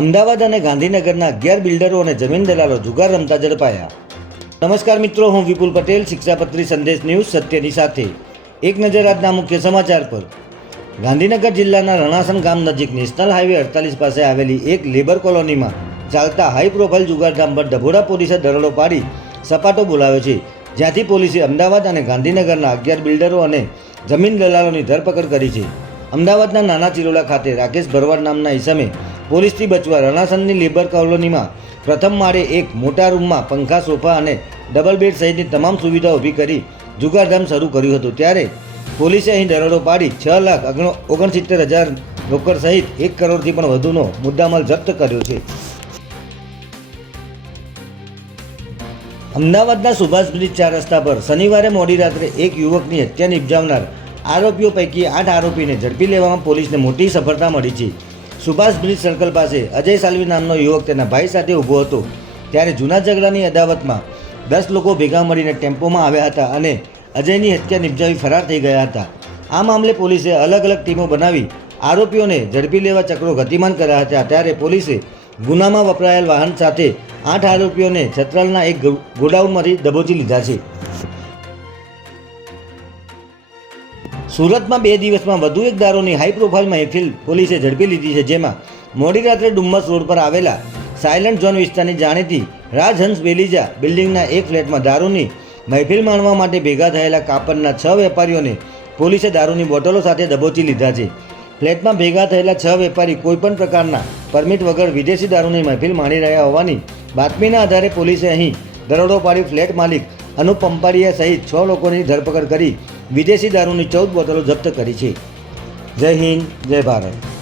અમદાવાદ અને ગાંધીનગરના 11 બિલ્ડરો અને જમીન દલાલો જુગાર રમતા ઝડપાયા. નમસ્કાર મિત્રો, હું વિપુલ પટેલ, શિક્ષાપત્રી સંદેશ ન્યૂઝ સત્યની સાથે. એક નજર આજના મુખ્ય સમાચાર પર. ગાંધીનગર જિલ્લાના રણાસણ ગામ નજીક નેશનલ હાઈવે 48 પાસે આવેલી એક લેબર કોલોનીમાં ચાલતા હાઈ પ્રોફાઇલ જુગારધામ પર ડભોડા પોલીસે દરોડો પાડી સપાટો બોલાવ્યો છે, જ્યાંથી પોલીસે અમદાવાદ અને ગાંધીનગરના 11 બિલ્ડરો અને જમીન દલાલોની ધરપકડ કરી છે. અમદાવાદના નાના ચિરોલા ખાતે રાકેશ ભરવાડ નામના ઈસમે પોલીસથી બચવા રણાસણની લેબર કોલોનીમાં પ્રથમ માળે એક મોટા રૂમમાં પંખા, સોફા અને ડબલ બેડ સહિતની તમામ સુવિધાઓ ઊભી કરી જુગારધામ શરૂ કર્યું હતું. ત્યારે પોલીસે અહીં દરોડો પાડી 6,69,000 રોકડ સહિત 1 કરોડથી પણ વધુનો મુદ્દામાલ જપ્ત કર્યો છે. અમદાવાદના સુભાષ બ્રિજ 4 રસ્તા પર શનિવારે મોડી રાત્રે એક યુવકની હત્યા નિપજાવનાર આરોપીઓ પૈકી 8 આરોપીને ઝડપી લેવામાં પોલીસને મોટી સફળતા મળી છે. સુભાષ બ્રિજ સર્કલ પાસે અજય સાલ્વી નામનો યુવક તેના ભાઈ સાથે ઊભો હતો, ત્યારે જૂના ઝઘડાની અદાવતમાં 10 લોકો ભેગા મળીને ટેમ્પોમાં આવ્યા હતા અને અજયની હત્યા નિપજાવી ફરાર થઈ ગયા હતા. આ મામલે પોલીસે અલગ અલગ ટીમો બનાવી આરોપીઓને ઝડપી લેવા ચક્રો ગતિમાન કર્યા હતા. ત્યારે પોલીસે ગુનામાં વપરાયેલ વાહન સાથે 8 આરોપીઓને છત્રાલના એક ગોડાઉનમાંથી દબોચી લીધા છે. સુરતમાં 2 દિવસમાં વધુ એક દારૂની હાઈ પ્રોફાઇલ મહેફિલ પોલીસે ઝડપી લીધી છે, જેમાં મોડી રાત્રે ડુમ્મસ રોડ પર આવેલા સાયલન્ટ ઝોન વિસ્તારની જાણીતી રાજહંસ બેલીજા બિલ્ડિંગના એક ફ્લેટમાં દારૂની મહેફિલ માણવા માટે ભેગા થયેલા કાપડના 6 વેપારીઓને પોલીસે દારૂની બોટલો સાથે દબોચી લીધા છે. ફ્લેટમાં ભેગા થયેલા 6 વેપારી કોઈપણ પ્રકારના પરમિટ વગર વિદેશી દારૂની મહેફિલ માણી રહ્યા હોવાની બાતમીના આધારે પોલીસે અહીં દરોડો પાડી ફ્લેટ માલિક અનુપ પંપાડિયા સહિત 6 લોકોની ધરપકડ કરી વિદેશી દારૂની 14 બોટલો જપ્ત કરી છે. જય હિન્દ, જય ભારત.